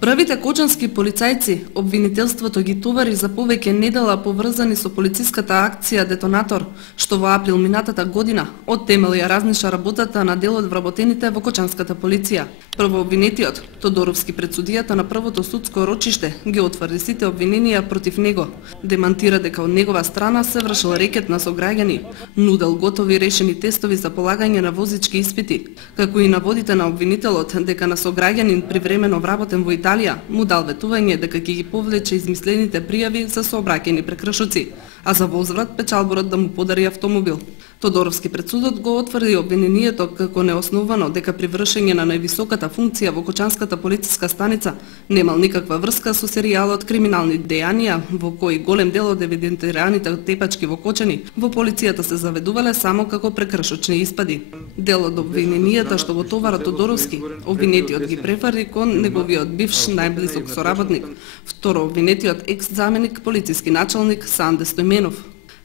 Првите кочански полицајци обвинителството ги товари за повеќе недела поврзани со полициската акција Детонатор, што во април минатата година од темел ја разниша работата на дел од вработените во кочанската полиција. Првообвинетиот Тодоровски пред судијата на првото судско рочиште ги отврди сите обвиненија против него. Демантира дека од негова страна се вршил рекет на сограѓани, нудел готови решени тестови за полагање на возички испити, како и наводите на обвинителот дека на сограѓанин привремено вработен во Италија му дал ветување дека ќе ги повлече измислените пријави за сообраќајни прекршоци, а за возврат печалборот да му подари автомобил. Тодоровски пред судот го отврди обвинението како неосновано дека при вршење на највисоката функција во Кочанската полициска станица немал никаква врска со серијалот криминални дејанија во кои голем дел од евидентираните тепачки во Кочани во полицијата се заведувале само како прекршочни испади. Дел од обвиненијата што го товара Тодоровски, обвинетиот ги префрли кон неговиот бивш најблизок соработник, второ обвинетиот екс-заменик полициски началник Санде Стојменов.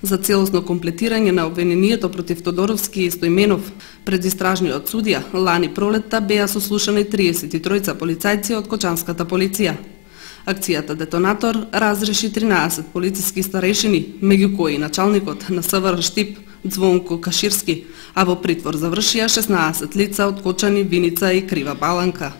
За целосно комплетирање на обвинението против Тодоровски и Стојменов, пред истражниот судија лани пролетта беа сослушани 33 полицајци од Кочанската полиција. Акцијата Детонатор разреши 13 полициски старешини, меѓу кои началникот на СВР Штип Звонко Каширски, а во притвор завршија 16 лица од Кочани, Виница и Крива Паланка.